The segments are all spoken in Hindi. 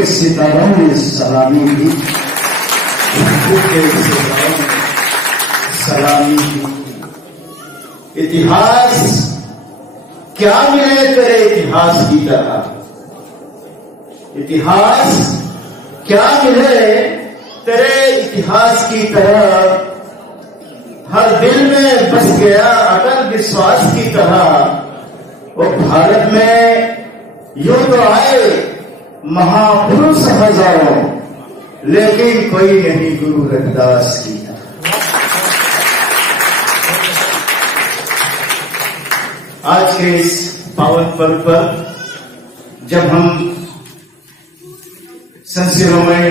के सितारों ने सलामी दी, उफक के सितारों ने सलामी दी। इतिहास क्या मिले तेरे इतिहास की तरह, इतिहास क्या मिले तेरे इतिहास की तरह, हर दिल में बस गया अटल विश्वास की तरह। वो भारत में यूं तो आए महापुरुष हजारों, लेकिन कोई नहीं गुरु रविदास की तरह। आज के इस पावन पर्व पर जब हम संत शिरोमणि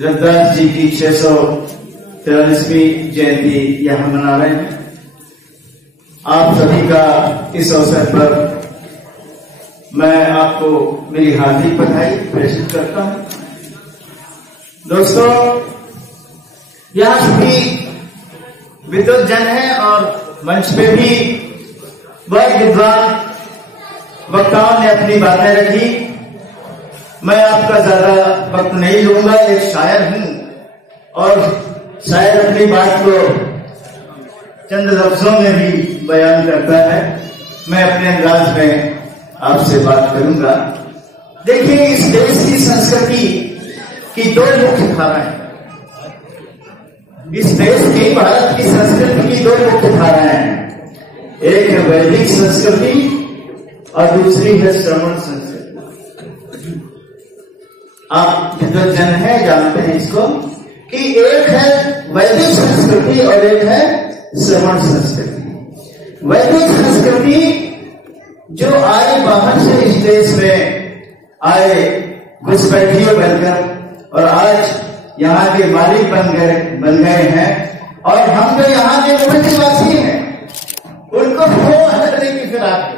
रविदास जी की 643वीं जयंती यहां मना रहे हैं, आप सभी का इस अवसर पर मैं आपको मेरी हार्दिक बधाई प्रेषित करता हूं। दोस्तों, यहां सभी विद्वत जन हैं और मंच पे भी वह विद्वान वक्ताओं ने अपनी बातें रखी। मैं आपका ज्यादा वक्त नहीं लूंगा, एक शायर हूं और शायर अपनी बात को चंद लफ्जों में भी बयान करता है। मैं अपने अंदाज में आपसे बात करूंगा। देखिए, इस देश की संस्कृति की दो मुख्य धाराएं हैं। इस देश की, भारत की संस्कृति की दो मुख्य धाराएं हैं। एक है वैदिक संस्कृति और दूसरी है श्रमण संस्कृति। आप विद्वत जन हैं, जानते हैं इसको कि एक है वैदिक संस्कृति और एक है श्रमण संस्कृति। वैदिक संस्कृति जो आए बाहर से इस देश में आए घुसपैठिए बनकर और आज यहाँ के मालिक बन गए हैं, और हम जो यहाँ के मूल निवासी हैं उनको वो हटने की फिराक है।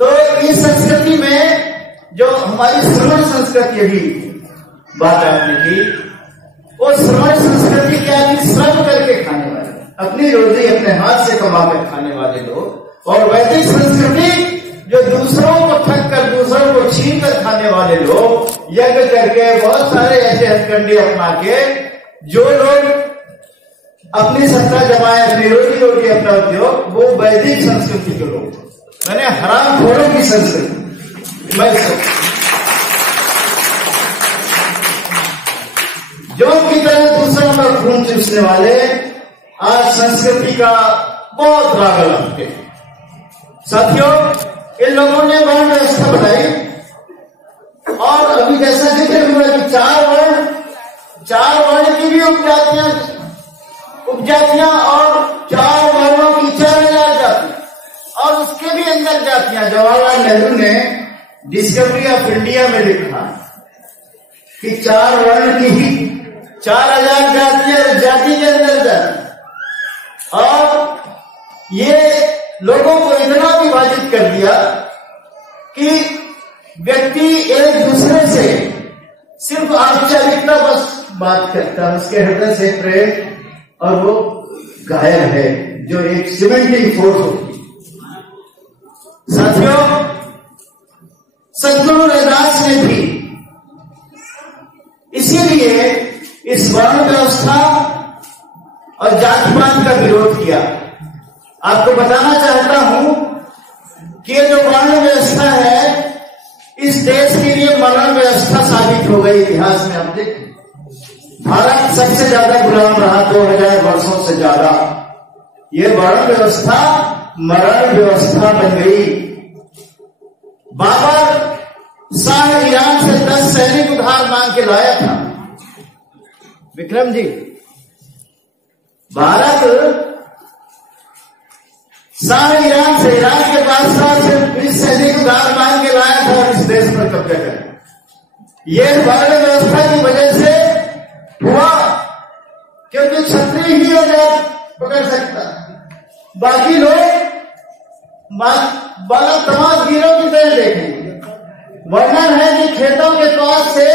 तो इस संस्कृति में जो हमारी श्रमण संस्कृति भी बात आपने की, वो श्रमण संस्कृति क्या है? श्रम करके खाने वाले, अपनी रोजी अपने हाथ से कमा कर खाने वाले लोग। और वैदिक संस्कृति जो दूसरों को ठग कर, दूसरों को छीन कर खाने वाले लोग, यज्ञ करके बहुत सारे ऐसे हथकंडे अपना के जो लोग अपनी सत्ता जमाए, अपनी रोजी रोटी अपना उद्योग, वो वैदिक संस्कृति के लोग, मैंने हरामखोरों की संस्कृति। जो की तरह दूसरों का खून चूसने वाले आज संस्कृति का बहुत राग लगते हैं। साथियों, इन लोगों ने वर्ण व्यवस्था बनाई और अभी जैसा जिक्र हुआ कि चार वर्ण की भी उपजातियां और 4 वर्णों की 4000 जातियां और उसके भी अंदर जातियां। जवाहरलाल नेहरू ने डिस्कवरी ऑफ इंडिया में लिखा कि 4 वर्ण की ही 4000 जातियां, जाति के अंदर जाति। और ये लोगों को इतना विभाजित कर दिया कि व्यक्ति एक दूसरे से सिर्फ औपचारिकता बस बात करता है, उसके हृदय से प्रेम और वो गायब है, जो एक सीमेंटिंग फोर्स होती है। साथियों, सद्गुरु रविदास ने भी इसीलिए इस वर्ण व्यवस्था और जातिवाद का विरोध किया। आपको बताना चाहता हूं कि ये जो वर्ण व्यवस्था है इस देश के लिए मरण व्यवस्था साबित हो गई। इतिहास में आप देखें, भारत सबसे ज्यादा गुलाम रहा 2000 वर्षों से ज्यादा। ये वर्ण व्यवस्था मरण व्यवस्था बन गई। बाबर शाह ईरान से 10 सैनिक उधार मांग के लाया था। विक्रम जी, भारत शाह ईरान के बादशाह से 20 सैनिक उधार मांग के लाया था और इस देश पर कब्जा कर। ये वर्ण व्यवस्था की वजह से हुआ, क्योंकि क्षत्रिय ही आजाद पकड़ सकता, बाकी लोग बाला तमाम वीरों की तरह देखेंगे। वर्णन है कि खेतों के पास से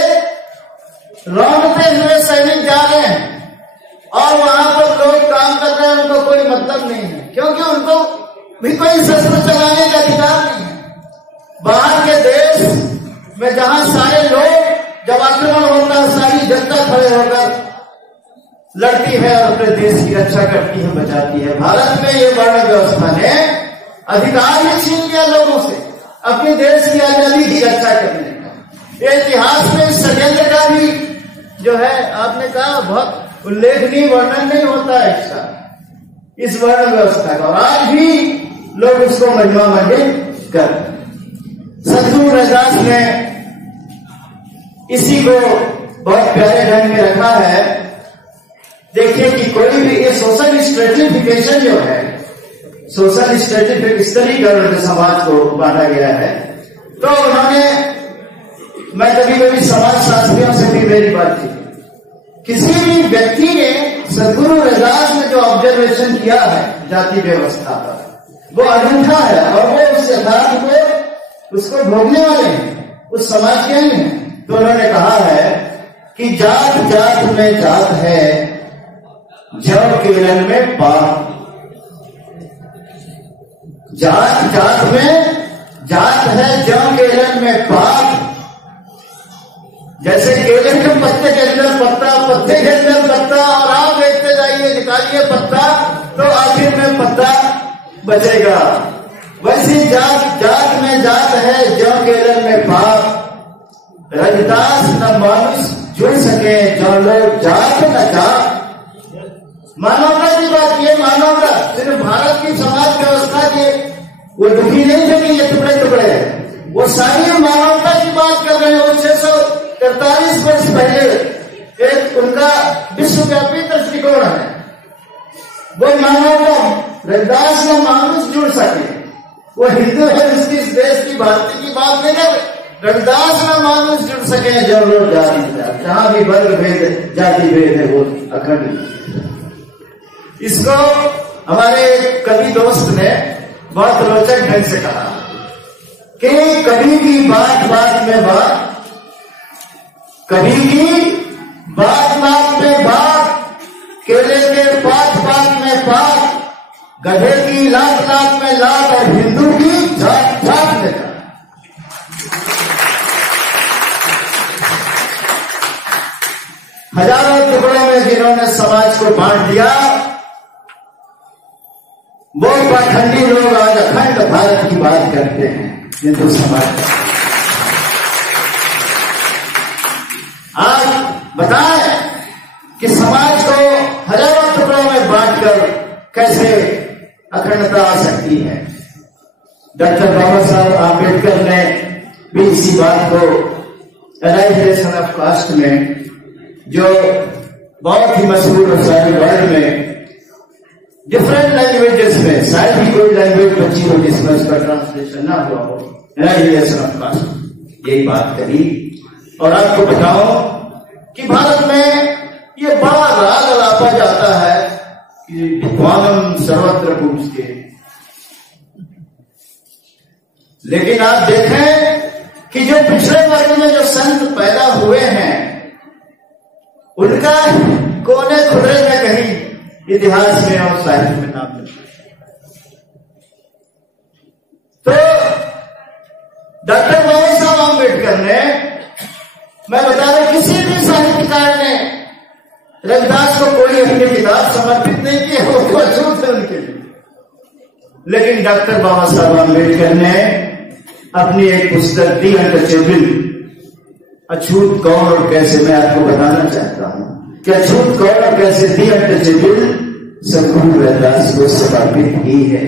लौटते हुए सैनिक जा रहे हैं और वहां पर लोग काम कर रहे हैं, उनको कोई मतलब नहीं है, क्योंकि उनको भी कोई शस्त्र चलाने का अधिकार नहीं है। बाहर के देश में जहां सारे लोग जब आक्रमण होता है सारी जनता खड़े होकर लड़ती है और अपने देश की रक्षा करती है, बचाती है। भारत में ये वर्ण व्यवस्था ने अधिकार ही छीन लिया लोगों से अपने देश की आजादी की रक्षा करने का। ये इतिहास में इस षड्यंत्र का भी जो है आपने कहा बहुत उल्लेखनीय वर्णन नहीं होता है इसका, इस वर्ण व्यवस्था का, और आज भी लोग उसको महिमा मंडित कर। सदगुरु रविदास ने इसी को बहुत प्यारे ढंग में रखा है। देखिए कि कोई भी ये सोशल स्ट्रेटिफिकेशन जो है, सोशल स्तरीकरण समाज को बांटा गया है, तो उन्होंने, मैं कभी कभी समाज शास्त्रियों से भी मेरी बात की, किसी भी व्यक्ति ने सदगुरु रविदास ने जो ऑब्जर्वेशन किया है जाति व्यवस्था पर, वो अनूठा है और वो उस यथार्थ को उसको भोगने वाले हैं, उस समाज के हैं। तो उन्होंने कहा है कि जात जात में जात है, जब केरल में पाप। जात जात में जात है, जब केरल में पाप। जैसे केले के पत्ते के अंदर पत्ता, पत्ते के अंदर पत्ता, और आप देखते जाइए, निकालिए पत्ता तो आखिर में पत्ता बचेगा। वैसी जात जात में जात है, जो केरल में पाप। रविदास न मानुष जुड़ सके, जो लोग जात न जात। मानवता की बात, ये मानवता सिर्फ भारत की समाज व्यवस्था के वो दुखी नहीं थे कि ये टुकड़े टुकड़े है, वो सारी मानवता की बात कर रहे हैं। वो 643 वर्ष पहले एक उनका विश्वव्यापी दृष्टिकोण है, वो मानवता। रविदास न मानुष जुड़ सके, वो हिंदू है, उसकी इस देश की भारतीय की बात नहीं कर। रविदास न मानुष जुड़ सके, जब लोग जाति जात, जहां भी वर्ग भेद जाति भेद है वो अखंड। इसको हमारे कवि दोस्त ने बहुत रोचक ढंग से कहा कि कवि की बात बात में बात, कवि की बात बात में बात, केले के पात पात में पात, गधे की लात लात में लात, और हिंदू की जात जात में जात। हजारों टुकड़ों में जिन्होंने समाज को बांट दिया, वो पाखंडी लोग आज अखंड भारत की बात करते हैं, हिंदू समाज। आज बताएं कि समाज को हजारों टुकड़ों में बांटकर कैसे अखंडता आ सकती है। डॉक्टर बाबा साहब आम्बेडकर ने भी इसी बात को एनाइजेशन ऑफ कास्ट में, जो बहुत ही मशहूर है सारे वर्ल्ड में, डिफरेंट लैंग्वेजेस में, शायद ही कोई लैंग्वेज बची हो जिसमें उसका ट्रांसलेशन ना हुआ हो, एनाइजेशन ऑफ कास्ट, यही बात करी। और आपको बताओ कि भारत में ये बड़ा राग अलापा जाता है कि विद्वानम सर्वत्र पूजते, लेकिन आप देखें कि जो पिछड़े वर्ग में जो संत पैदा हुए हैं, उनका कोने खुले में कहीं इतिहास में और साहित्य में नाम मिलता है। तो डॉक्टर बाबा साहब आम्बेडकर ने, मैं बता रहा हूं, किसी भी साहित्यकार ने रविदास को कोई अपनी किताब समर्पित नहीं की, वो तो अछूत है उनके लिए। लेकिन डॉक्टर बाबा साहब आम्बेडकर ने अपनी एक पुस्तक दी अनटचेबल, अछूत कौन और कैसे, मैं आपको बताना चाहता हूं कि अछूत कौन और कैसे दी अनटचेबल सदगुरु रविदास को समर्पित की है।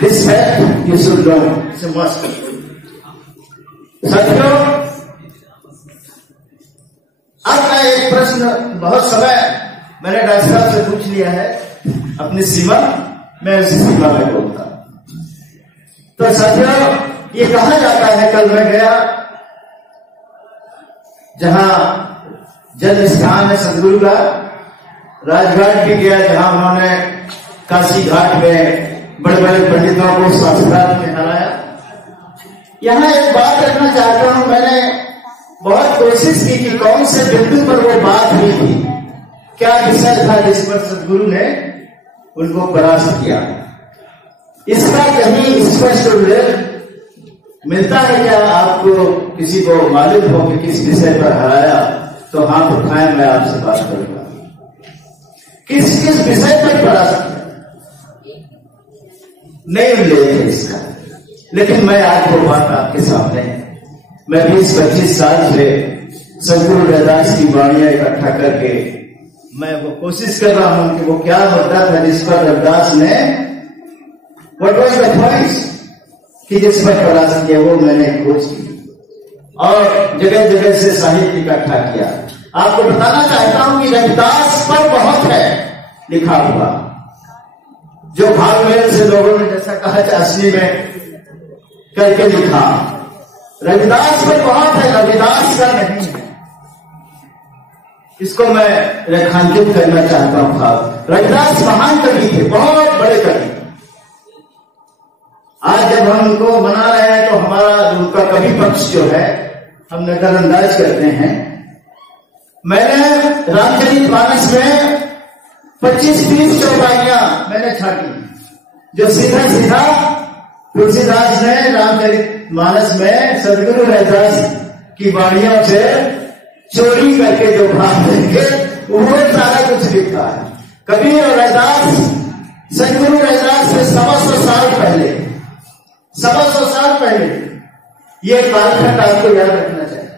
This fact you should know, it's a must. साथियों, अब मैं एक प्रश्न, बहुत समय मैंने डॉक्टर साहब से पूछ लिया है, अपनी सीमा मैं उसी सीमा में बोलता। तो साथियों, ये कहा जाता है, कल मैं गया जहां जन्म स्थान है सदगुरु का, राजघाट भी गया जहां उन्होंने काशी घाट में बड़े बड़े पंडितों को शास्त्रार्थ में हराया। यहां एक बात रखना चाहता हूं, मैंने बहुत कोशिश की कि कौन से बिंदु पर वो बात हुई थी, क्या विषय था जिस पर सदगुरु ने उनको परास्त किया। इसका कहीं स्पष्ट उल्लेख मिलता है क्या? आपको किसी को मालूम हो कि किस विषय पर हराया तो हाथ उठाएं, मैं आपसे बात करूंगा। किस किस विषय पर परास्त नहीं उल्लेख है इसका, लेकिन मैं आज वो बात आपके सामने, मैं 20-25 साल से सदगुरु रैदास की वाणियां इकट्ठा करके मैं वो कोशिश कर रहा हूं कि वो क्या मुद्दा था जिस पर रैदास ने व्हाट वाज द पॉइंट कि जिस पर परास्त किया, वो मैंने खोज की और जगह जगह से साहित्य इकट्ठा किया। आपको बताना चाहता हूं कि रैदास पर बहुत है लिखा हुआ, जो भाग मेल से लोगों ने जैसा कहा चाशनी में करके लिखा। रविदास पर बहुत है, रविदास का नहीं है। इसको मैं रेखांकित करना चाहता हूं। रविदास महान कवि थे, बहुत बड़े कवि। आज जब हम उनको मना रहे हैं तो हमारा उनका कवि पक्ष जो है हम नजरअंदाज करते हैं। मैंने रामचरितमानस में 25-30 चौपाइयां मैंने छाटी, जो सीधा सीधा तुलसीदास ने रामचरितमानस में सदगुरु रैदास की वाणियों से चोरी करके जो भाग देंगे वो सारा कुछ लिखा है। कबीर और रैदास, सदगुरु रैदास से 125 साल पहले, 125 साल पहले ये कालखंड आपको याद रखना चाहिए।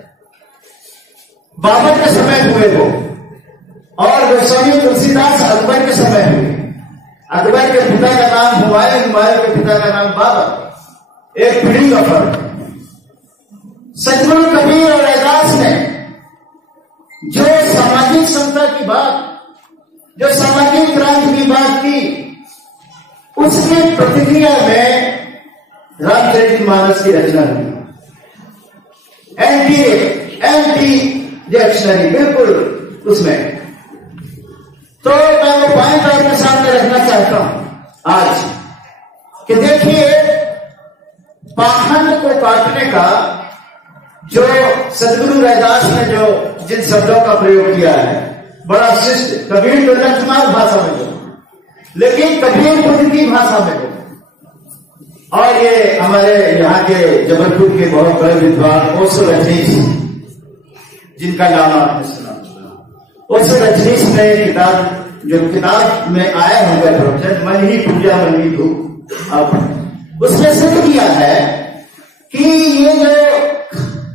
बाबर के समय हुए वो, और गोस्वामी तुलसीदास अकबर के समय हुए। अकबर के पिता का नाम हुमायूं, हुमायूं के पिता का नाम बाबर, एक पीढ़ी का फर्क। सदगुरु कबीर और रैदास ने जो सामाजिक समता की बात, जो सामाजिक क्रांति की बात की, उसकी प्रतिक्रिया में रामचरितमानस की रचना हुई। एंटी रिएक्शनरी, बिल्कुल उसमें। तो मैं वो पॉइंट आपके सामने रखना चाहता हूं आज कि देखिए, पाखंड को काटने का जो सदगुरु रैदास ने जो जिन शब्दों का प्रयोग किया है, बड़ा शिष्ट। कबीर तो लक्ष्मण भाषा में बोले, लेकिन कबीर खुद की भाषा में बोले। और ये हमारे यहाँ के जबलपुर के बहुत बड़े विद्वान ओशो रजनीश, जिनका नाम आपने सुना, ओशो रजनीश ने किताब, जो किताब में आया होगा प्रवचन, मन ही पूजा मन ही धूप, अब उसने सिद्ध किया है कि ये जो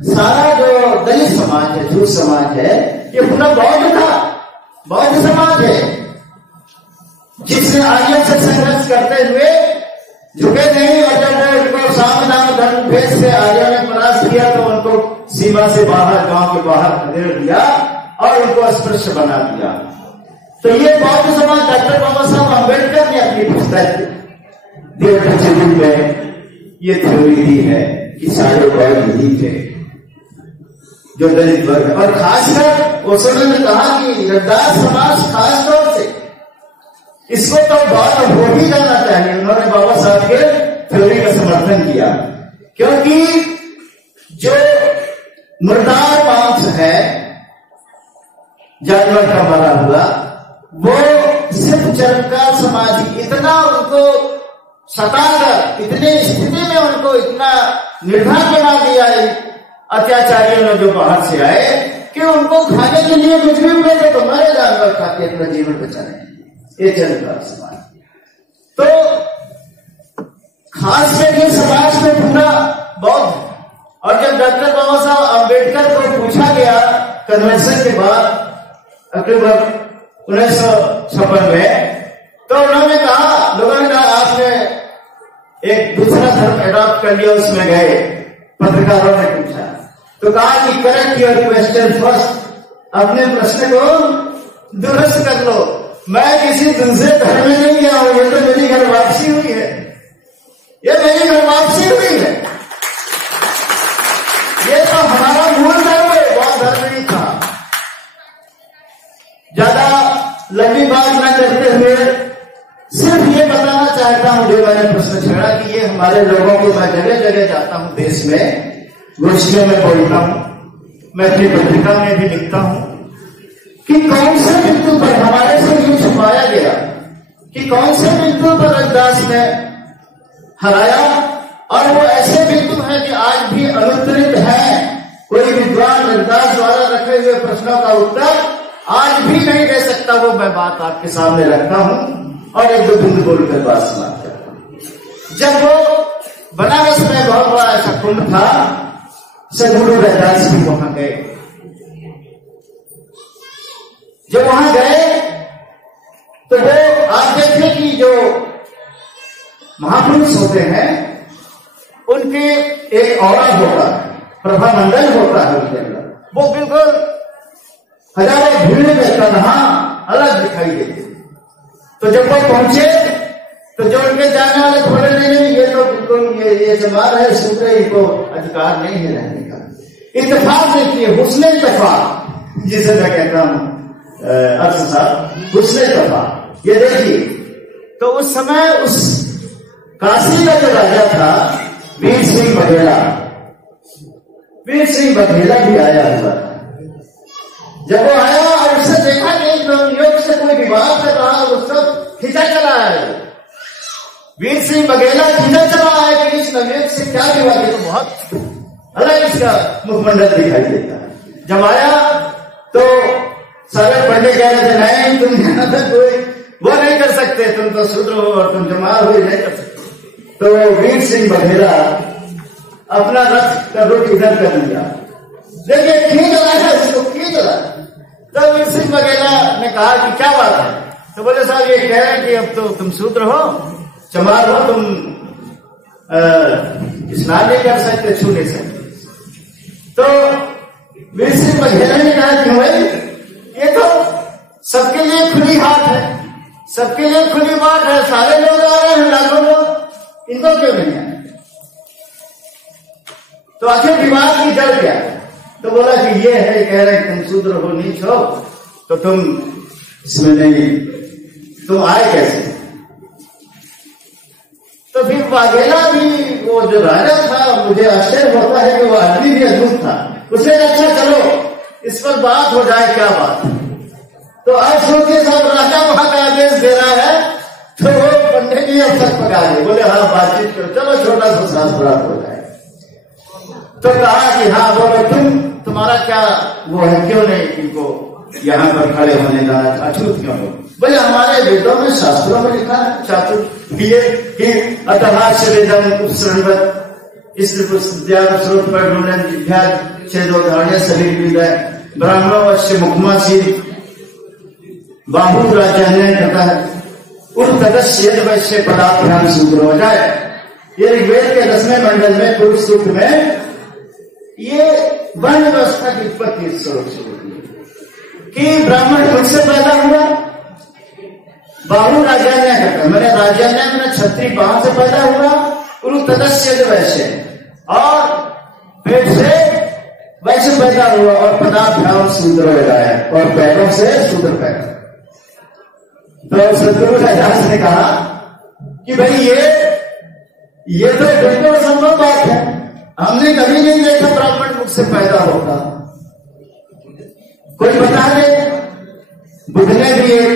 सारा जो दलित समाज है, झूठ समाज है, ये पूरा बौद्ध था, बौद्ध समाज है, जिसने आर्यों से संघर्ष करते हुए झुके नहीं। और जब वो उनको सामदान धर्म भेद से आर्यों ने परास्त किया तो उनको सीमा से बाहर, गांव के बाहर खदेड़ दिया और उनको अस्पृश्य बना दिया। तो ये बौद्ध समाज, डॉक्टर बाबा साहब अम्बेडकर ने अपनी पुस्तक देवदत्त में ये थ्योरी दी है कि सारे बौद्ध ही थे, जो दलित वर्ग। और खासकर उस समय ने कहा कि रैदास समाज खास तौर से इसको तो बौद्ध हो ही जाना चाहिए। उन्होंने बाबा साहब के थ्योरी का समर्थन किया, क्योंकि जो मुर्दार मांस है जानवर का मरा हुआ, वो सिर्फ चरमकार समाज इतना उनको सताकर, इतने स्थिति में उनको इतना निर्भर बना दिया है अत्याचारियों ने जो बाहर से आए, कि उनको खाने के लिए कुछ भी मिले तो मरे जानवर खाते अपना जीवन बचा रहे हैं। ये चरमकार समाज। तो खास करके समाज में पूरा बौद्ध। और जब डॉक्टर बाबा साहब अम्बेडकर को पूछा गया कन्वेंशन के बाद अक्टूबर 1956 में, तो उन्होंने कहा, लोगों ने कहा आपने एक दूसरा धर्म एडॉप्ट कर लिया, उसमें गए। पत्रकारों ने पूछा तो कहा कि करेक्ट योर क्वेश्चन फर्स्ट, अपने प्रश्न को दुरुस्त कर लो। मैं किसी दूसरे धर्म में नहीं गया हूं, ये तो मेरी घर वापसी हुई है, ये मेरी घर वापसी हुई है। ये तो हमारा मूल धर्म है, बौद्ध धर्म नहीं था। ज्यादा लंबी बात न करते हुए सिर्फ ये बताना चाहता हूं, जो मैंने प्रश्न छेड़ा, कि ये हमारे लोगों को, मैं जगह जगह जाता हूं देश में, गोष्ठियों में बोलता हूं, मैं अपनी पत्रिका में भी लिखता हूं कि कौन से बिंदु पर हमारे से ये छुपाया गया, कि कौन से बिंदु पर रैदास ने हराया। और वो ऐसे बिंदु है कि आज भी अनुत्तरित है। कोई विद्वान रविदास द्वारा रखे हुए प्रश्नों का उत्तर आज भी नहीं दे सकता। वो मैं बात आपके सामने रखता हूं और एक दो बिंदु बोलकर बात समाप्त करता हूं। जब वो बनारस में बहुत बड़ा ऐसा कुंभ था, सदगुरु रविदास जी वहां गए। जब वहां गए तो वो आप देखिए कि जो महापुरुष होते हैं उनके एक औरा होता है, प्रभा मंडल होता है उनके अंदर। वो बिल्कुल हजारों भीड़ में तन्हा अलग दिखाई देते। तो जब वो पहुंचे तो जो उनके जाने वाले बोले नहीं, ये तो बिल्कुल ये जमार है, सूत्र इनको अधिकार नहीं है रहने का। इत्तेफाक देखिए, हुस्ने इत्तेफाक जिसे मैं कहता हूं अर्थ साहब, हुस्ने इत्तेफाक। ये देखिए, तो उस समय उस काशी का जो राजा था वीर सिंह बघेला, वीर सिंह बघेला भी आया हुआ था। जब वो आया और उससे देखा कि योग से कोई विवाद कर रहा, वो सब खींचा चला है। वीर सिंह बघेला खींचा चला है कि इस नवयुग से क्या विवाद है, तो बहुत अलग इसका मुखमंडल दिखाई देता है। जब आया तो सारे पंडित कह रहे थे, नहीं तुम यहां पर कोई वो नहीं कर सकते, तुम तो शूद्र हो और तुम जमार हो, नहीं कर सकते। तो वीर सिंह बघेला अपना रथ का रुख इधर कर लिया। देखिए खींच रहा है, उसको खींच रहा है। तब वीर सिंह बघेला ने कहा कि क्या बात है? तो बोले साहब ये कह रहे हैं कि अब तो तुम शूद्र हो, चमार हो, तुम स्नान नहीं कर सकते, छू नहीं सकते। तो वीर सिंह बघेला ने कहा कि भाई ये तो सबके लिए खुली हाथ है, सबके लिए खुली बात है, सारे लोग आ रहे हैं, लाखों लोग, इनको क्यों नहीं है? तो आखिर विवाद की जड़ क्या? तो बोला कि ये है, कह रहे तुम शूद्र हो, नीच हो, तो तुम इसमें नहीं, तुम आए कैसे? तो फिर बघेला भी, वो जो राजा था, मुझे आश्चर्य होता है कि वो आदमी भी अद्भुत था। उसने अच्छा चलो इस पर बात हो जाए, क्या बात है? तो आज सोचिए साहब, राजा वहां का आदेश दे रहा है, तो वो पंडित जी अब तक पका गए, बोले हाँ बातचीत करो, चलो छोटा सा शास्त्र हो जाए। तो कहा कि हाँ बोलो तुम्हारा क्या वो है, क्यों नहीं इनको यहाँ पर खड़े होने का अछूत क्यों हो? बोले हमारे वेदों में, शास्त्रों में लिखा है, चातुर ये कि अतहास्य वेदम उपसृण्वत् ज्ञान स्रोत पर छेदोधार्य शरीर विदय ब्राह्मणों वश्य मुखमासी बाहु राजन्य तथा उर्तदस्य वैश्य पदाभ्याम सूत्र हो जाए। ये ऋग्वेद के 10वें मंडल में पुरुष सूक्त में ये वर्ण व्यवस्था की उत्पत्ति स्वरूप से होती है कि ब्राह्मण खुद से पैदा हुआ, बाहु राजन्य करता, मैंने राजन्य में क्षत्रिय बाहु से पैदा हुआ, उर्तदस्य वैश्य, और पेट से वैश्य पैदा हुआ, और पदाभ्याम शूद्र हो जाए, और पैरों से शूद्र पैदा। तो सदगुरु रविदास ने कहा कि भाई ये तो बिल्कुल असंभव बात है, हमने कभी नहीं देखा ब्राह्मण मुख से पैदा होगा। कोई बता दे। बुद्ध ने भी एक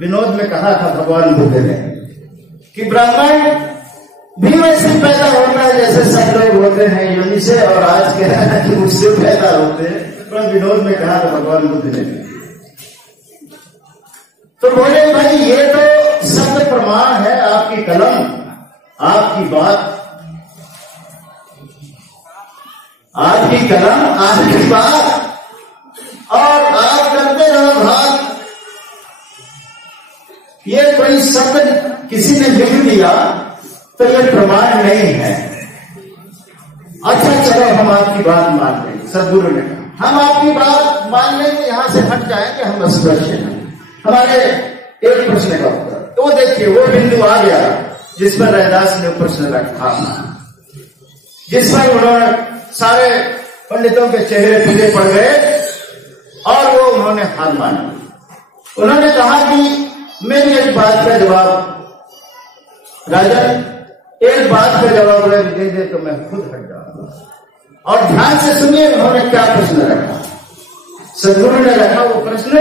विनोद में कहा था, भगवान बुद्ध ने, कि ब्राह्मण भी वैसे पैदा होता है जैसे सब लोग होते हैं योनि से, और आज कह रहा है कि मुझसे पैदा होते हैं। पर विनोद में कहा था भगवान बुद्ध ने। तो बोले भाई ये तो शब्द प्रमाण है, आपकी कलम, आपकी बात, आपकी कलम, आपकी बात, और आप करते रहो भाग। ये कोई शब्द किसी ने लिख दिया तो ये प्रमाण नहीं है। अच्छा चलो हम आपकी बात मान लेंगे, सदगुरु ने कहा हम आपकी बात मान लेंगे, यहां से हट जाएंगे, हम अस्पष्ट हैं। हमारे एक प्रश्न का उत्तर, तो देखिए वो बिंदु आ गया जिस पर रविदास ने प्रश्न रखा, जिस पर उन्होंने सारे पंडितों के चेहरे पीले पड़ गए और वो उन्होंने हार मानी। उन्होंने कहा कि मेरी एक बात का जवाब, राजा एक बात का जवाब दे दे तो मैं खुद हट जाऊंगा। और ध्यान से सुनिए उन्होंने क्या प्रश्न रखा। सदगुरु ने रखा वो प्रश्न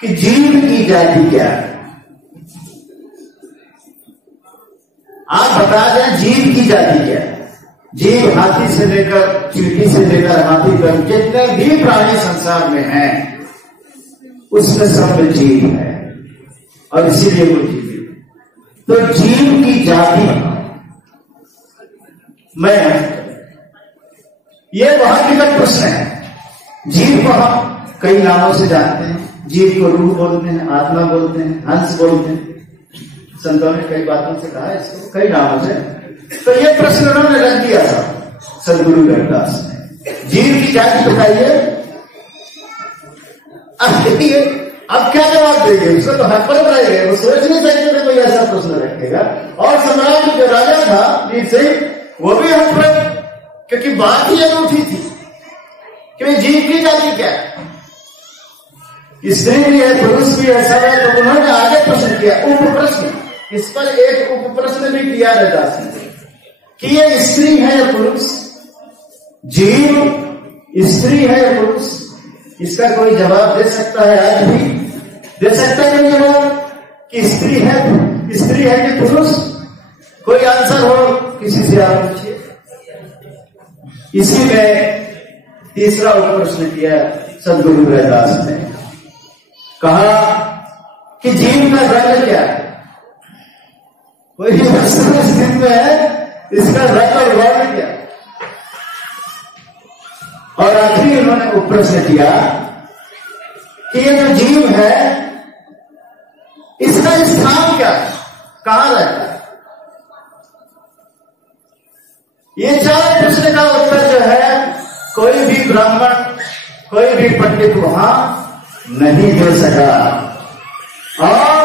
कि जीव की जाति क्या है। आप बता दें जीव की जाति क्या है। जीव हाथी से लेकर चींटी से लेकर हाथी तक जितने भी प्राणी संसार में हैं उसमें सब में जीव है और इसीलिए वो जीव है। तो जीव की जाति मैं ये बहुत विकट प्रश्न है। जीव को हम कई नामों से जानते हैं। जीव को रूह बोलते हैं, आत्मा बोलते हैं, हंस बोलते हैं। संतों ने कई बातों से कहा है इसको, कई नामों से। तो ये प्रश्न उन्होंने रख दिया था सदगुरु रविदास ने। जीव की जाति बताइए। अब क्या जवाब देंगे? उसको तो हक पर बनाएंगे। वो सोच नहीं सकते थे कोई ऐसा प्रश्न रखेगा। और सम्राट जो राजा था वीर सिंह, वो भी हक पर, क्योंकि बात ही अनूठी थी कि जीव की जाति क्या है। स्त्री भी है, पुरुष भी है, सब है। तो उन्होंने आगे प्रश्न किया, उप प्रश्न। इस पर एक उप प्रश्न भी किया रविदास ने कि ये स्त्री है या पुरुष, जीव स्त्री है या पुरुष। इसका कोई जवाब दे सकता है? आज भी दे सकता है कोई जवाब कि स्त्री है कि पुरुष? कोई आंसर हो किसी से आप पूछिए। इसी में तीसरा उप प्रश्न किया सदगुरु रविदास ने। कहा कि जीव का रंग क्या है? कोई स्थिति में है, इसका रंग और वर्ण क्या? और आखिरी उन्होंने उप प्रश्न किया कि ये जो जीव है इसका स्थान क्या है, कहां रहता है? ये चार प्रश्न का उत्तर जो है कोई भी ब्राह्मण, कोई भी पंडित वहां नहीं दे सका। और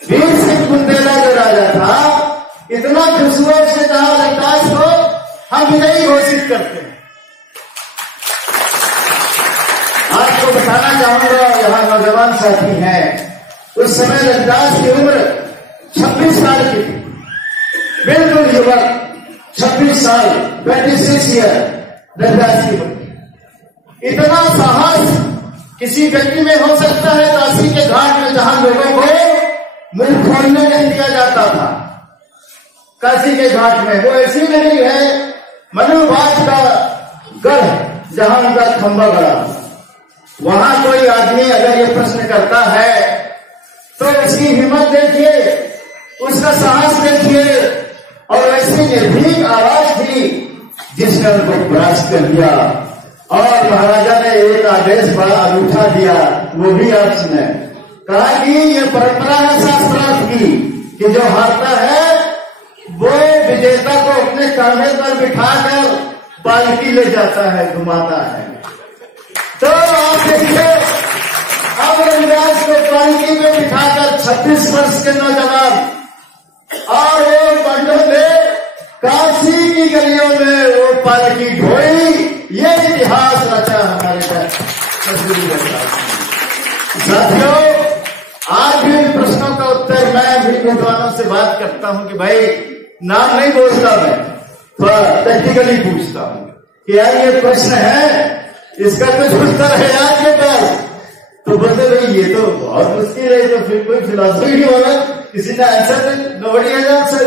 वीर सिंह बुंदेला जो राजा था, इतना खुशबू से कहा रविदास को हम विजयी घोषित करते हैं। आपको बताना चाहूंगा, यहाँ नौजवान साथी हैं, उस समय रविदास की उम्र 26 साल की थी, बिल्कुल युवक, 26 साल, 26 ईयर रविदास की उम्र। इतना साहस किसी व्यक्ति में हो सकता है? काशी के घाट में जहां लोगों को मुंह खोलने नहीं दिया जाता था, काशी के घाट में वो ऐसी नहीं है मनुवाद का गढ़ जहां उनका खंबा गड़ा। वहां कोई आदमी अगर ये प्रश्न करता है तो उसकी हिम्मत देखिए, उसका साहस देखिए, और ऐसी निर्भीक आवाज थी जिसने उनको परास्त कर दिया। और महाराजा ने एक आदेश बड़ा अनूठा दिया, वो भी आप सुने। कहा कि ये परंपरा है शास्त्रार्थ की कि जो हारता है वो विजेता को अपने कांधे पर बिठाकर पालकी ले जाता है, घुमाता है। तो आप देखिए, अब रविदास को पालकी में बिठाकर 26 वर्ष के नौजवान और वो पंडों ने काशी की गलियों में वो पालकी ढोई। ये इतिहास रचा हमारे सदगुरु रविदास। साथियों, आज भी इन प्रश्नों का उत्तर मैं भी विद्वानों से बात करता हूं कि भाई नाम नहीं बोलता, मैं थोड़ा टेक्निकली पूछता हूं कि यार ये प्रश्न है, इसका कुछ उत्तर है आपके पास? तो बोलते भाई ये तो बहुत मुश्किल है, तो फिर कोई फिलॉसफी नहीं होगा, किसी ने आंसर नोबडी हैज आंसर।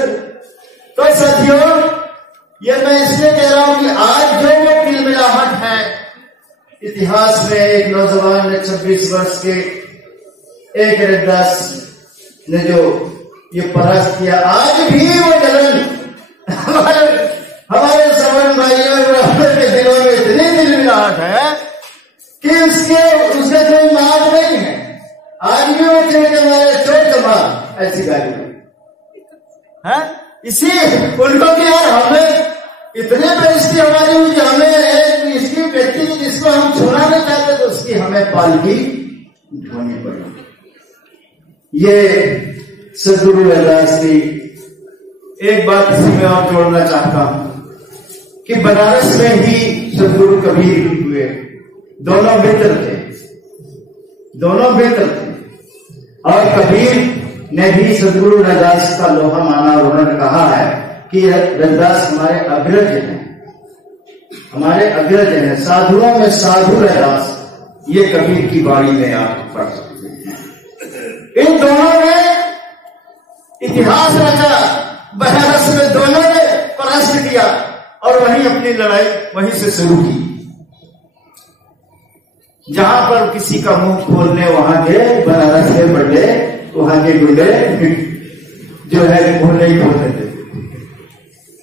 तो साथियों, ये मैं इसलिए कह रहा हूं कि आज जो वो तिलमिलाहट है इतिहास में, एक नौजवान ने 26 वर्ष के एक रविदास ने जो ये परास्त किया, आज भी वो जलन हमारे सवर्ण भाइयों और के दिलों में इतनी तिलमिलाहट है कि उसके कोई मार्ग नहीं है। आज भी वो चेहरे हमारे चोट मार ऐसी गाली है। इसी उनको कि यार हमें इतने बेइज्जती हमारी हुई कि हमें इसकी व्यक्ति जिसको हम छूना नहीं चाहते तो उसकी हमें पालकी ढोनी पड़ी। ये सदगुरु रविदास की एक बात इसी में और जोड़ना चाहता हूं कि बनारस में ही सदगुरु कबीर भी हुए। दोनों मित्र थे और कबीर ने भी सदगुरु रविदास का लोहा माना और उन्होंने कहा है कि रविदास हमारे अग्रज हैं, साधुओं में साधु रविदास। ये कबीर की वाणी में आप पढ़ सकते हैं। इन दोनों ने इतिहास रचा दिया और वहीं अपनी लड़ाई वहीं से शुरू की। जहां पर किसी का मुंह खोलने वहां के बनारस के बड़े वहां के गुंडे जो है मुंह नहीं खोलने देते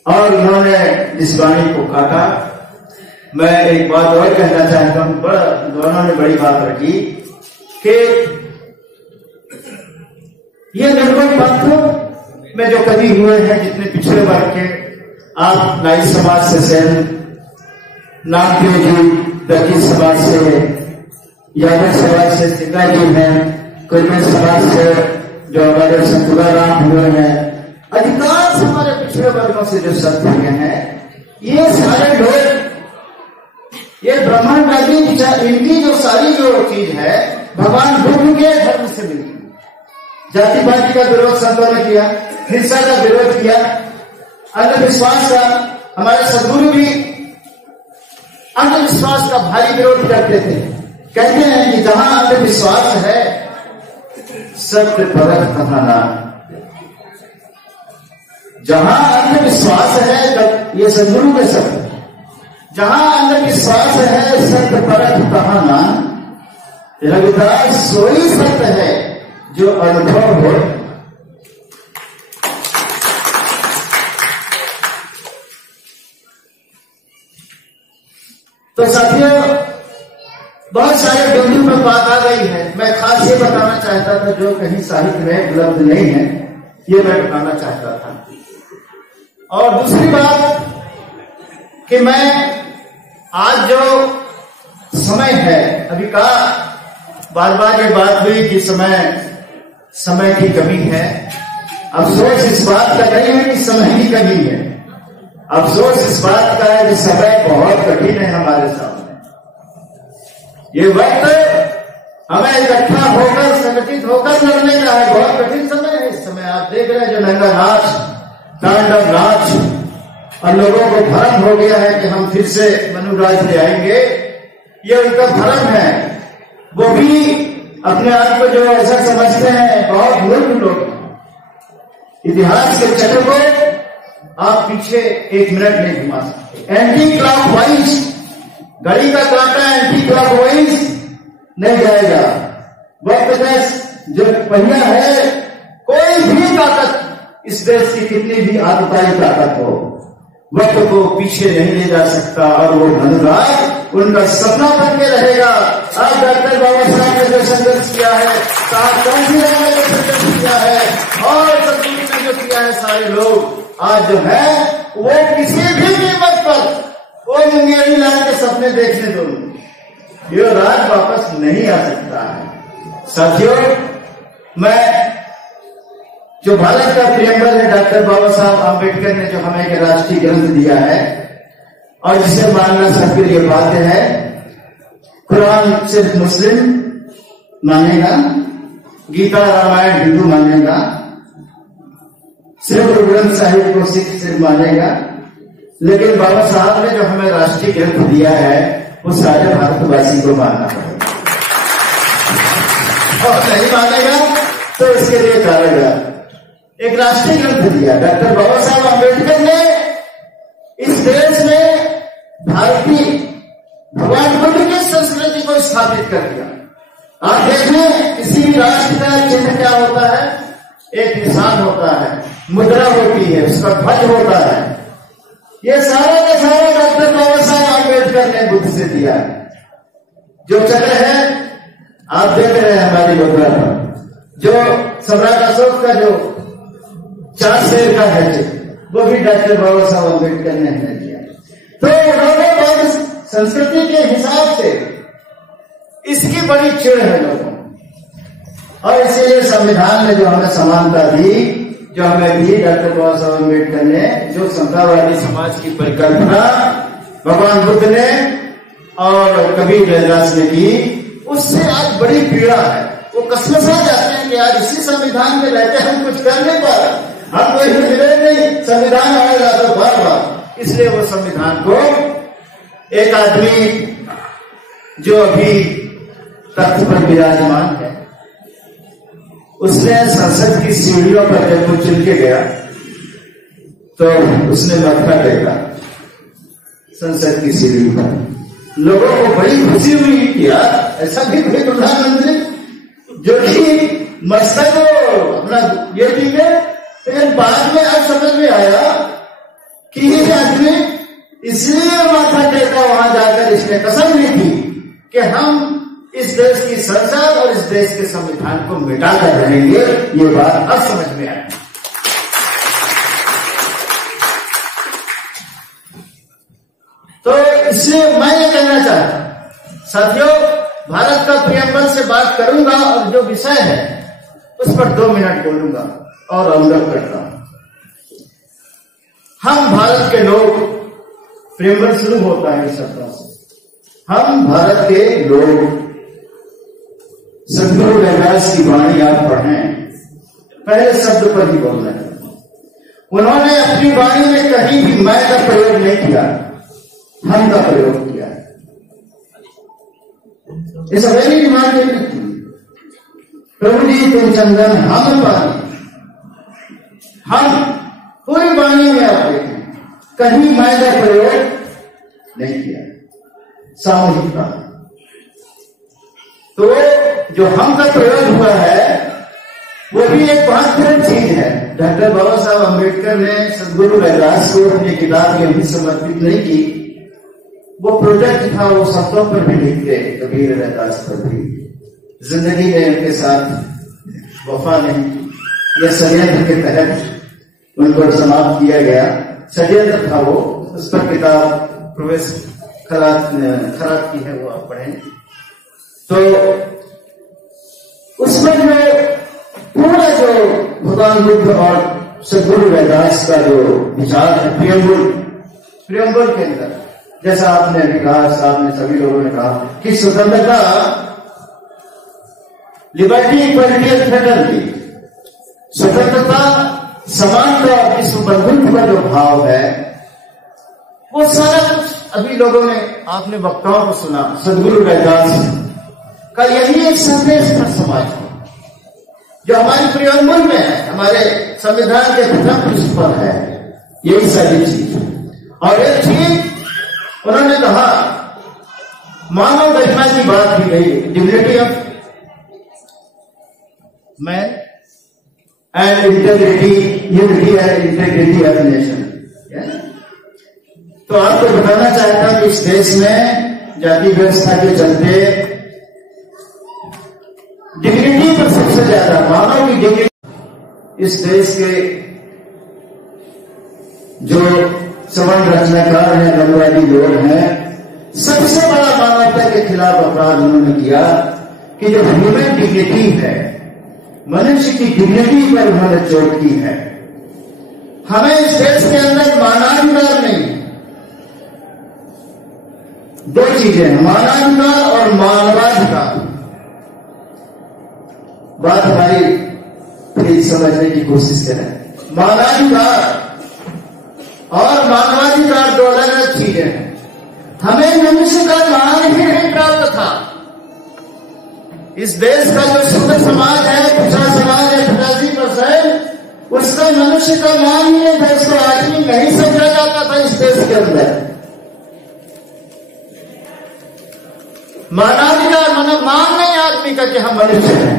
और उन्होंने इस वाणी को काटा। मैं एक बात और कहना चाहता हूं, दोनों ने बड़ी बात रखी कि ये निर्मल पंथ में जो कभी हुए हैं जितने पिछड़े वर्ग के, आप नाई समाज से सेन, नामदेव जी दलित समाज से, यादव समाज से सीता जी हैं, कुर्मी समाज से जो हमारे संतुला राम हुए हैं, अधिकांश हमारे पिछड़े वर्गों से जो संत हुए हैं, ये सारे लोग ये ब्रह्मांडवादी विचार, इनकी जो सारी जो चीज है भगवान बुद्ध के धर्म से मिली। जाति पाति का विरोध संतों ने किया, हिंसा का विरोध किया, अंधविश्वास का, हमारे सदगुरु भी अंधविश्वास का भारी विरोध करते थे। कहते हैं कि जहां अंधविश्वास है सत्य परख कहाना, जहां अंधविश्वास है, जब ये सदगुरु के शब्द, जहां अंधविश्वास है सत्य परख कहाना, रविदास सोई सत्य है जो अनुभव हो। तो साथियों, बहुत सारे बिंदु पर बात आ गई है। मैं खास ये बताना चाहता था जो कहीं साहित्य में उपलब्ध नहीं है, ये मैं बताना चाहता था। और दूसरी बात कि मैं आज जो समय है, अभी कहा बार बार ये बात हुई कि समय की कमी है। अफसोस इस बात का नहीं है कि समय की कमी है, अफसोस इस बात का है कि समय बहुत कठिन है हमारे सामने। ये वक्त हमें इकट्ठा होकर संगठित होकर लड़ने का है, बहुत कठिन समय है। इस समय आप देख रहे हैं जो नंगा नाच, तांडव नाच, और लोगों को भ्रम हो गया है कि हम फिर से मनुराज ले आएंगे, ये उनका भ्रम है। वो भी अपने आप को जो ऐसा समझते हैं, बहुत मूर्ख लोग। इतिहास के चक्र को आप पीछे एक मिनट नहीं घुमा सकते। एंटी क्लॉकवाइज घड़ी का कांटा एंटी क्लॉकवाइज नहीं जाएगा। वक्त का जो पहिया है, कोई भी ताकत इस देश की कितनी भी आतताई ताकत हो, वक्त को पीछे नहीं ले जा सकता और वो धनुराज उनका सपना बन के रहेगा। आज डॉक्टर बाबा साहब ने जो संघर्ष किया है, कांसीराम ने जो संघर्ष किया है और सदगुरु ने जो किया है, सारे लोग आज जो है वो किसी भी कीमत पर वो मुंगेरी लाल के सपने देखने दो, ये राज वापस नहीं आ सकता है। साथियों, मैं जो भारत का प्रियम्बल है, डॉक्टर बाबा साहब आम्बेडकर ने जो हमें एक राष्ट्रीय ग्रंथ दिया है और जिसे मानना सबके लिए बाध्य है। कुरान सिर्फ मुस्लिम मानेगा, गीता रामायण हिंदू मानेगा, सिर्फ गुरु ग्रंथ साहिब को सिख सिर्फ मानेगा, लेकिन बाबा साहब ने जो हमें राष्ट्रीय ग्रंथ दिया है वो सारे भारतवासी को मानना पड़ेगा, और नहीं मानेगा तो इसके लिए कारण है। एक राष्ट्रीय ग्रंथ दिया डॉक्टर बाबा साहब आम्बेडकर ने, इस देश में भारतीय भगवान बुद्ध की संस्कृति को स्थापित कर दिया। आप देखें, किसी भी राष्ट्र का चिन्ह क्या होता है, एक निशान होता है, मुद्रा होती है, उसका ध्वज होता है। ये सारा का सारा डॉक्टर बाबा साहब आम्बेडकर ने बुद्ध से दिया है। जो चक्र है आप देख रहे हैं हमारी मुद्रा पर, जो सम्राट अशोक का जो 4 शेर का है, वो भी डॉक्टर बाबा साहब अम्बेडकर ने हमें दिया। तो उन्होंने संस्कृति के हिसाब से इसकी बड़ी चिढ़ है लोगों, और इसीलिए संविधान में जो हमें समानता दी, जो हमें दी डॉक्टर बाबा साहब अम्बेडकर ने, जो समतावादी समाज की परिकल्पना भगवान बुद्ध ने और कबीर रविदास ने की, उससे आज बड़ी पीड़ा है। वो कसमसा जाते हैं कि आज इसी संविधान में रहते हम कुछ करने पर हम कोई मिले नहीं, संविधान आएगा तो बार बार। इसलिए वो संविधान को एक आदमी जो अभी तख्त पर विराजमान है, उसने संसद की सीढ़ियों पर जब वो चल के गया तो उसने माथा टेका संसद की सीढ़ी पर। लोगों को बड़ी खुशी हुई कि यार ऐसा भी कोई प्रधानमंत्री जो कि मस्तक अपना ये ठीक है। लेकिन बाद में आज समझ में आया कि ये आदमी इसलिए माथा टेका वहां जाकर इसने कसम ली थी कि हम इस देश की संसद और इस देश के संविधान को मिटाकर रहेंगे। ये बात अब समझ में आई। तो इसलिए मैं ये कहना चाहता हूं साथियों, भारत का प्रियम्बल से बात करूंगा और जो विषय है उस पर 2 मिनट बोलूंगा और राउंड अप करता हूं। हम भारत के लोग, प्रियम्बल शुरू होता है इस शब्द से, हम भारत के लोग, सदगुरु रविदास की वाणी आप पढ़ें, पहले शब्द पर ही बोलना है। उन्होंने अपनी वाणी में कहीं भी मैं का प्रयोग नहीं किया, हम का प्रयोग किया। इस वेरी डिमांडेड थी, प्रभु जी तुम चंदन हम पानी, हम पूरी वाणी में आप देखें कहीं मैं का प्रयोग नहीं किया, सामूहिकता। तो जो हम का प्रयोग हुआ है वो भी एक महत्वपूर्ण चीज है। डॉक्टर बाबा साहब अम्बेडकर ने सदगुरु रविदास को अपनी किताब के भी समर्पित नहीं की, वो प्रोजेक्ट था, वो शब्दों पर भी लिखते, कबीर रविदास पर भी। जिंदगी में उनके साथ वफा नहीं की, यह षड्यंत्र के तहत उनको समाप्त किया गया। षड्यंत्र था वो, उस पर किताब प्रोफेसर खराब की है, वो आप पढ़ें। तो उसमें जो पूरा जो भगवान बुद्ध और सदगुरु रविदास का जो विचार है प्रियम्बल के अंदर, जैसा आपने अभी कहा, साहब ने सभी लोगों ने कहा कि स्वतंत्रता, लिबर्टी, इक्वालिटी एंड फ्रेटर्निटी, स्वतंत्रता, समानता और विश्व बंधुत्व का जो भाव है वो सारा कुछ अभी लोगों ने, आपने वक्ताओं को सुना, सदगुरु रविदास का यही एक संदेश था समाज को, जो हमारी प्रियम्बल में है, हमारे संविधान के प्रथम पृष्ठ पर है, यही सारी चीज। और एक चीज उन्होंने कहा, मानव गरिमा की बात की गई, dignity of man and integrity, unity and integrity of nation. तो आपको बताना चाहता हूं कि इस देश में जाति व्यवस्था के चलते डिग्निटी पर सबसे ज्यादा, मानव की डिग्निटी, इस देश के जो सवर्ण रचनाकार हैं, गणवादी लोग हैं, सबसे बड़ा मानवता के खिलाफ अपराध उन्होंने किया कि जो ह्यूमन डिग्निटी है, मनुष्य की डिग्निटी पर उन्होंने चोट की है। हमें इस देश के अंदर मानवाधिकार नहीं, 2 चीजें हैं, मानवाधिकार और मानवाधिकार। बात हमारी प्लीज समझने की कोशिश करें। मानवाधिकार और मानवाधिकार 2 अलग अलग चीजें हैं। हमें मनुष्य का मान ही नहीं प्राप्त था। इस देश का जो शुद्ध समाज है, पिछड़ा समाज है 85%, उसका मनुष्य का मान ही नहीं था, उसको आदमी नहीं समझा जाता था इस देश के अंदर। मानवाधिकार मतलब मान नहीं आदमी का कि हम मनुष्य हैं।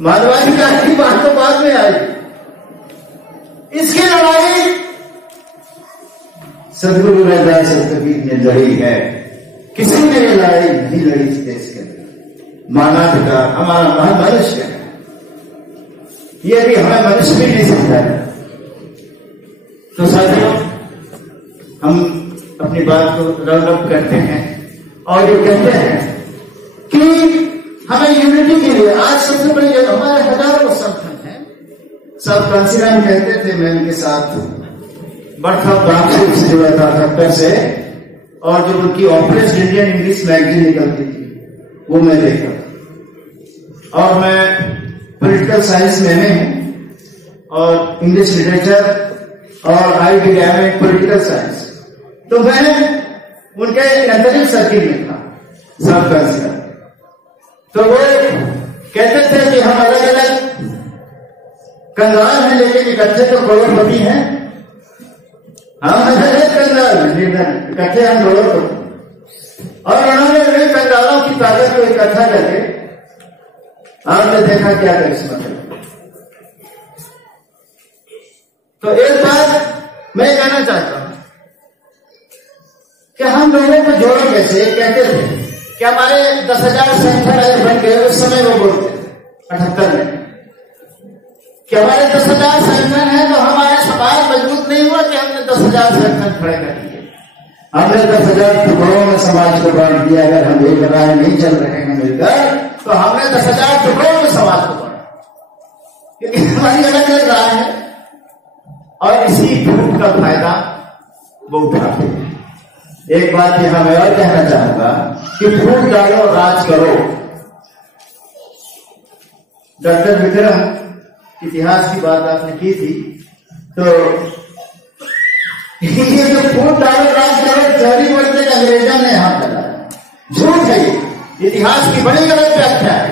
मानवाधिकार की बात तो बाद में आई। इसकी लड़ाई सदगुरु रविदास और कबीर ने लड़ी है, किसी ने ये लड़ाई नहीं लड़ी इस देश के अंदर। मानवाधिकार हमारा मनुष्य है, ये भी हमें मनुष्य भी नहीं समझा। तो साथियों, हम अपनी बात को राउंड अप करते हैं और ये कहते हैं कि हमें यूनिटी के लिए आज सबसे बड़ी हमारे हजारों संगठन हैं। सब कांसीराम कहते थे, मैं उनके साथ बर्थ ऑफ बांग्लादेश से जुड़ा था खट्टर से, और जो उनकी ऑपरेशन इंडियन इंग्लिश मैगजीन निकलती थी वो मैं देखा। और मैं पॉलिटिकल साइंस में हूं और इंग्लिश लिटरेचर और I D M political science, तो मैं उनके अंतरिम सर्किल में था सब कांसीराम। तो वो कहते थे कि हम अलग अलग कंगाल हैं लेकिन इकट्ठे तो करोड़पति हैं। हम कंगाल इकट्ठे हम करोड़पति। और उन्होंने भी कंगालों की ताकत को इकट्ठा करके आपने देखा क्या करिश्मा है। तो एक बात मैं कहना चाहता हूं कि हम लोगों को जोड़ो कैसे। कहते थे कि हमारे 10,000 संगठन अगर बन गए, उस समय वो बोलते थे 78 में कि हमारे 10,000 संगठन है तो हमारा समाज मजबूत नहीं हुआ कि हमने 10,000 संगठन खड़े कर दिए। हमने 10,000 टुकड़ों में समाज को बांट दिया। अगर हम एक राय नहीं चल रहे हैं मिलकर तो हमने 10,000 टुकड़ों में समाज को बांटा, क्योंकि हमारी अलग अलग राय है और इसी फूट का फायदा वो उठाते हैं। एक बात यहां मैं और कहना चाहूंगा कि फूट डालो राज करो। डॉक्टर विक्रम इतिहास की बात आपने की थी, तो ये जो फूट डालो राज करो चोरी बोलते अंग्रेजों ने यहां फैलाया, झूठ है। ये इतिहास की बड़ी गलत व्याख्या है।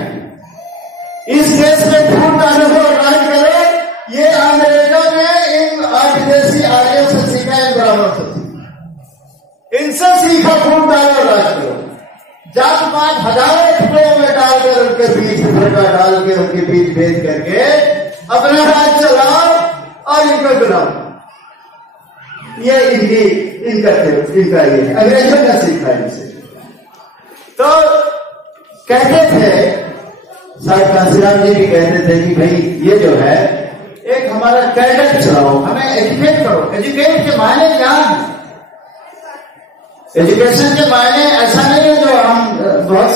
इस देश में फूट डालो और राज करो ये अंग्रेजों ने इन विदेशी आर्यों से सीखा, इन ब्राह्मणों से सीखा। इनसे सीखा फूट डालो राज करो। जात पात हजारों टुकड़ों में डालकर उनके बीच फटका डाल के उनके बीच भेद करके अपना राज चलाओ और इनको बुलाओ। ये इनका ये अंग्रेजों का सीखा इनसे। तो कहते थे शायद कांसीराम जी भी कहते थे कि भाई ये जो है एक हमारा कैडेट चलाओ, हमें एजुकेट करो। एजुकेट के मायने क्या है? एजुकेशन के मायने ऐसा नहीं है जो हम बहुत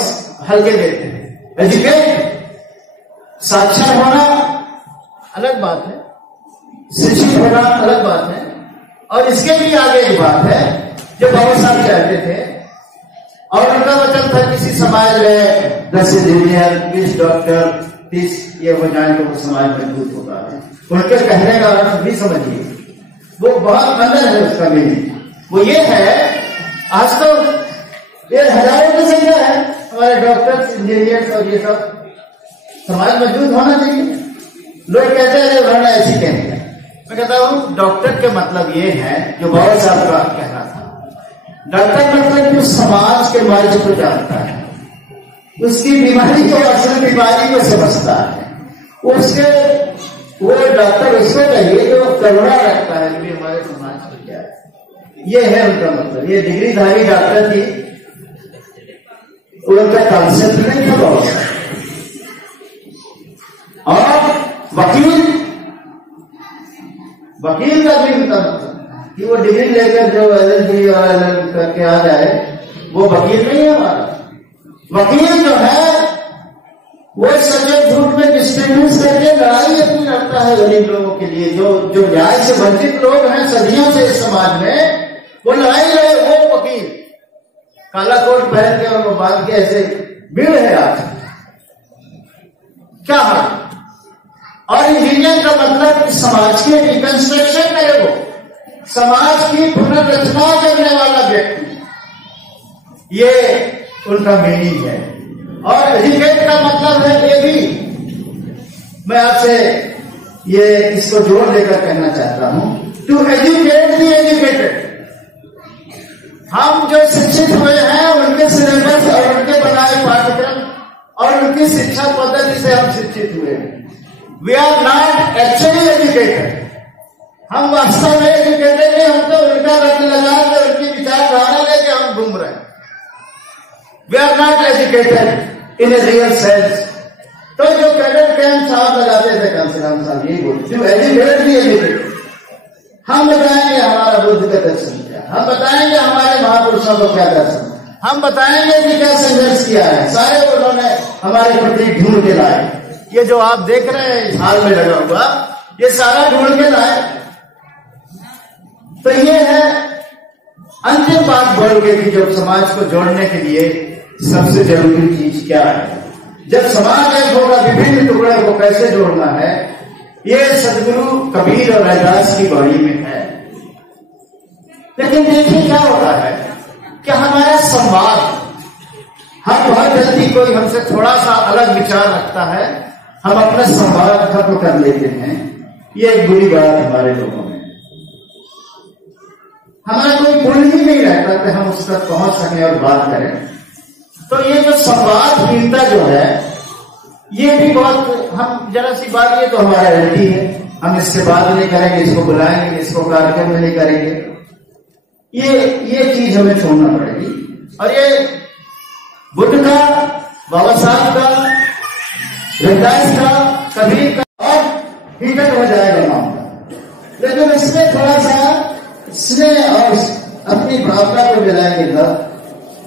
हल्के लेते हैं। एजुकेट साक्षर होना अलग बात है, शिक्षित होना अलग बात है, और इसके भी आगे एक बात है जो बाबा साहब कहते थे और उनका वचन था किसी समाज में 10 इंजीनियर 20 डॉक्टर 30 ये हो जाए तो वो समाज मजबूत होता है। उनके कहने का अर्थ भी समझिए, वो बहुत अंदर है उसका मीनिंग। वो ये है आज तो ये हजारों की संख्या है हमारे डॉक्टर्स इंजीनियर्स और ये सब, समाज मजबूत होना चाहिए। लोग कहते हैं उन्होंने ऐसी कहेंगे। मैं कहता हूं डॉक्टर के मतलब ये है जो बाबा साहब का कहना था। डॉक्टर मतलब कि समाज के मर्ज को जानता है, उसकी बीमारी को, असल बीमारी को समझता है, उसके वो डॉक्टर उसको कहिए जो करुणा रखता है कि हमारे समाज को क्या है। ये है उनका मतलब। ये डिग्रीधारी डॉक्टर थी, उनका कॉन्सेप्ट नहीं था बहुत। और वकील का भी उनका मतलब कि वो डिग्री लेकर जो LLB और LLM करके आ जाए वो वकील नहीं है हमारा। वकील जो है वो सच्चे झूठ में डिस्टिंग्विश करके लड़ाई अपनी लड़ता है गरीब लोगों के लिए। जो न्याय से वंचित लोग हैं सदियों से इस समाज में, वो लड़ाई लड़े। वो वकील काला कोट पहन के और बांध के ऐसे भीड़ है आज क्या है। और इंजीनियर का मतलब समाज की रिकंस्ट्रक्शन करे, वो समाज की पुनर्रचना करने वाला व्यक्ति, ये उनका मीनिंग है। और एजुकेट का मतलब है ये भी मैं आपसे ये इसको जोड़ देकर कहना चाहता हूं, टू एजुकेट द एजुकेटेड। हम जो शिक्षित हुए हैं उनके सिलेबस और उनके बनाए पाठ्यक्रम और उनकी शिक्षा पद्धति से हम शिक्षित हुए हैं। We are not actually educated. हम वास्तव में एजुकेटेड नहीं, हम तो उनका रंग लगा के उनकी विचारधारा लेके हम घूम रहे हैं। We are not educated in a real sense. तो जो कैडेट कैंप साहब लगाते थे कांसीराम साहब यही बोलते थे, एजुकेटेड भी एजुकेटेड। हम बताएंगे हमारा बुद्ध का दर्शन क्या, हम बताएंगे हमारे महापुरुषों को क्या दर्शन, हम बताएंगे कि क्या संघर्ष किया है। सारे उन्होंने हमारे प्रतीक ढूंढ के लाए। ये जो आप देख रहे हैं इस हाल में लगा हुआ, ये सारा ढूंढ के लाए। तो ये है अंतिम बात बोल के कि जब समाज को जोड़ने के लिए सबसे जरूरी चीज क्या है। जब समाज एक होगा, विभिन्न टुकड़ों को कैसे जोड़ना है, ये सदगुरु कबीर और रैदास की वाणी में है। लेकिन देखिए क्या होता है कि हमारा संवाद, हम बहुत जल्दी कोई हमसे थोड़ा सा अलग विचार रखता है, हम अपना संवाद खत्म कर लेते हैं ये एक बुरी बात हमारे लोगों में। हमारा कोई पुल ही नहीं रहता कि हम उस तक पहुंच सकें और बात करें। तो ये जो संवादहीनता जो है, ये भी बहुत, हम जरा सी बात, ये तो हमारा रहती है, हम इससे बात नहीं करेंगे, इसको बुलाएंगे, इसको कार्यक्रम में नहीं करेंगे, ये चीज हमें छोड़ना पड़ेगी। और ये बुद्ध का, बाबा साहब का, रविदास का, कबीर का और हीटर हो जाएगा मामला। लेकिन इसमें थोड़ा सा स्नेह और अपनी भावना को मिलाएंगे ना,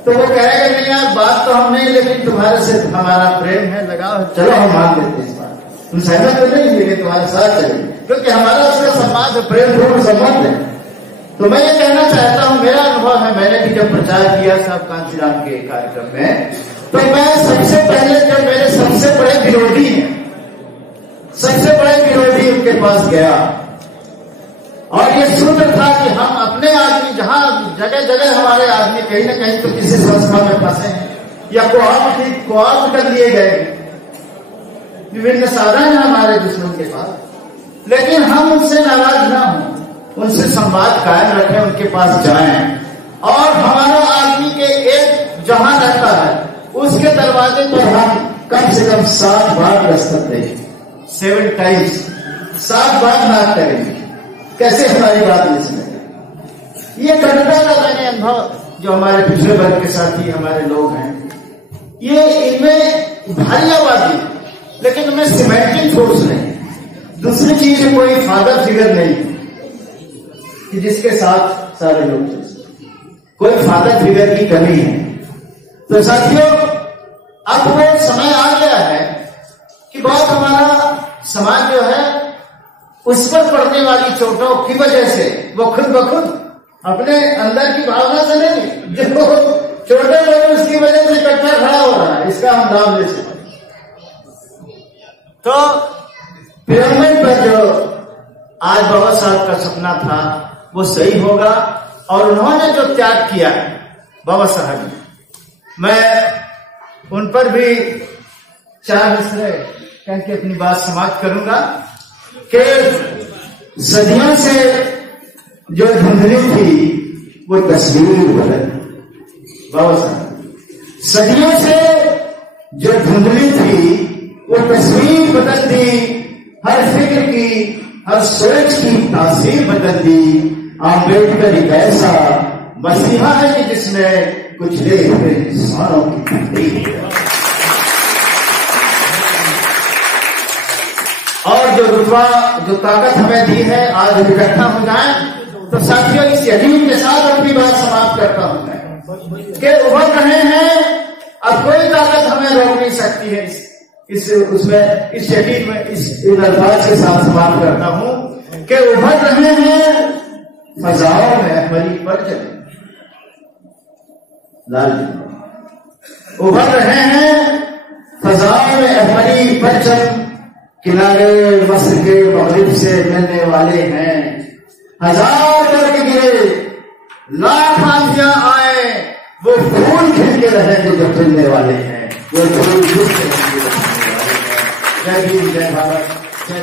तो वो कहेगा नहीं यार बात तो हम नहीं, लेकिन तुम्हारे से हमारा प्रेम है, लगाओ, चलो हम मान लेते इस बात, तुम सहमत तो नहीं, लेकिन तुम्हारे साथ चलेंगे, क्योंकि हमारा उसका सम्मान है, प्रेमपूर्ण संबंध है। तो मैं ये कहना चाहता हूं, मेरा अनुभव है, मैंने भी जब प्रचार किया साहब कांचीराम के कार्यक्रम में, तो मैं सबसे पहले, जब मेरे सबसे बड़े विरोधी हैं, सबसे बड़े विरोधी उनके पास गया, और ये सूत्र था कि हम अपने आदमी, जहां जगह जगह हमारे आदमी कहीं ना कहीं तो किसी संस्था में फंसे हैं या कोऑप्ट कर लिए गए, विभिन्न साधन है हमारे दुश्मन के पास, लेकिन हम उनसे नाराज ना हों, उनसे संवाद कायम रखें, उनके पास जाएं, और हमारा आदमी के एक जहां रहता है उसके दरवाजे पर हम कम से कम 7 बार दस्तक दें, 7 टाइम्स, 7 बार नाक करेंगे, कैसे हमारी बात नहीं सुनेंगे। ये कविता का मैंने अनुभव, जो हमारे पिछले वर्ग के साथी हमारे लोग हैं, ये इनमें भारी आबादी, लेकिन उनमें सिमेंटिंग फोर्स नहीं, दूसरी चीज कोई फादर फिगर नहीं कि जिसके साथ सारे लोग, कोई फादर फिगर की कमी है। तो साथियों, अब वो समय आ गया है कि बहुत हमारा समाज जो है, उस पर पड़ने वाली चोटों की वजह से वो खुद ब खुद अपने अंदर की भावना से नहीं, जो छोटे लोग उसकी वजह से इकट्ठा खड़ा हो रहा है, इसका हम नाम ले सकते। तो पिरामिड पर जो आज बाबा साहब का सपना था वो सही होगा, और उन्होंने जो त्याग किया है बाबा साहब ने, मैं उन पर भी 4 मिसरे कह के अपनी बात समाप्त करूंगा कि सदियों से जो धुंधली थी वो तस्वीर बदल, बाबा साहब, सदियों से जो धुंधली थी वो तस्वीर बदल दी, हर फिक्र की, हर सोच की तासीर बदल दी। आम्बेडकर एक ऐसा मसीहा है कि जिसने कुछ देर हुए इंसानों की, और जो रुतबा, जो ताकत हमें दी है, आज हम इकट्ठा हो जाए। तो साथियों, इस यकीन के साथ अपनी बात समाप्त करता हूं मैं कि उभर रहे हैं, अब कोई ताकत हमें रोक नहीं सकती है, इस यकीन में, इन अल्फाज के साथ समाप्त करता हूं कि उभर रहे हैं फजाओं में अहमरी परचम, लाल उभर रहे हैं फजाओं में अहमरी परचम, किनारे मस्र के मगरिब से मिलने वाले हैं, 1000 वर्ग गिरे, लाख आंधियां आए, वो फूल खिल के रहेंगे जो खिलने वाले हैं, वो फूल खिल के रहने वाले हैं। जय हिंद, जय भारत, जय